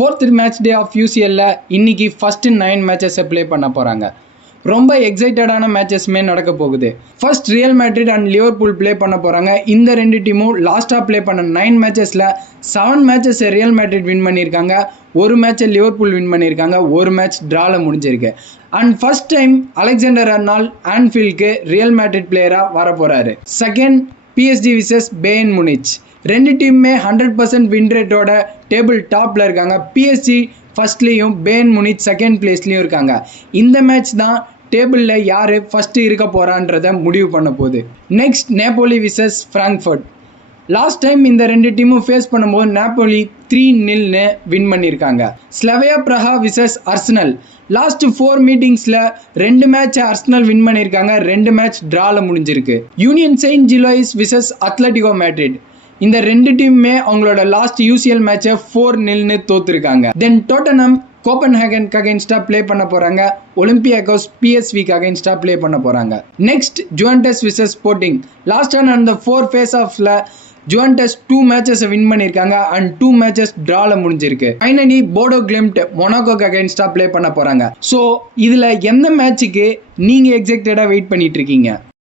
4th match day of யூசிஎல்ல இன்னைக்கு first 9 மேட்சஸை play பண்ண போகிறாங்க. ரொம்ப எக்ஸைட்டடான மேட்சஸ்மே நடக்க போகுது. First real Madrid and Liverpool play பண்ண போகிறாங்க. இந்த ரெண்டு டீமும் லாஸ்ட்டாக ப்ளே பண்ண 9 மேட்சஸில் 7 மேட்சஸை ரியல் மேட்ரிட் வின் பண்ணியிருக்காங்க, ஒரு மேட்சை லிவர்பூல் வின் பண்ணியிருக்காங்க, ஒரு மேட்ச் ட்ராவில் முடிஞ்சிருக்கு. And first time Alexander Arnold ஆன்ஃபீல்டுக்கு ரியல் மேட்ரிட் பிளேயராக வர போகிறாரு. Second PSG versus Bayern Munich. ரெண்டு டீமுமே 100% வின் ரேட்டோட டேபிள் டாப்பில் இருக்காங்க. PSG ஃபர்ஸ்ட்லேயும் பேயர்ன் முனிச் செகண்ட் பிளேஸ்லேயும் இருக்காங்க. இந்த மேட்ச் தான் டேபிளில் யார் ஃபஸ்ட்டு இருக்க போகிறான்றதை முடிவு பண்ண போகுது. Next Napoli versus Frankfurt. Last time இந்த ரெண்டு டீமும் ஃபேஸ் பண்ணும்போது நேப்போலி 3-0 வின் பண்ணியிருக்காங்க. Slavia Praha versus Arsenal. Last 4 மீட்டிங்ஸில் 2 மேட்ச் அர்சனல் வின் பண்ணியிருக்காங்க, 2 மேட்ச் ட்ராவில் முடிஞ்சிருக்கு. Union Saint Gilloise versus Atletico Madrid. இந்த ரெண்டு டீமுமே அவங்களோட லாஸ்ட் யூசிஎல் மேட்சை 4-0 தோத்துருக்காங்க. தென் டோட்டனம் கோப்பன்ஹேகனுக்கு அகைன்ஸ்டாக ப்ளே பண்ண போகிறாங்க. ஒலிம்பியாகோஸ் PSVக்கு அகைன்ஸ்டாக ப்ளே பண்ண போகிறாங்க. Next Juventus versus Sporting. லாஸ்ட்டாக நடந்த 4 ஃபேஸ் ஆஃப்ல ஜுவென்டஸ் 2 மேட்சஸை வின் பண்ணியிருக்காங்க அண்ட் 2 மேட்சஸ் ட்ராவில் முடிஞ்சிருக்கு. ஃபைனலி போடோ கிளிம்ட் மொனாக்கோக்கு அகைன்ஸ்டாக ப்ளே பண்ண போகிறாங்க. ஸோ இதில் எந்த மேட்சுக்கு நீங்கள் எக்ஸைட்டடாக வெயிட் பண்ணிட்டு இருக்கீங்க?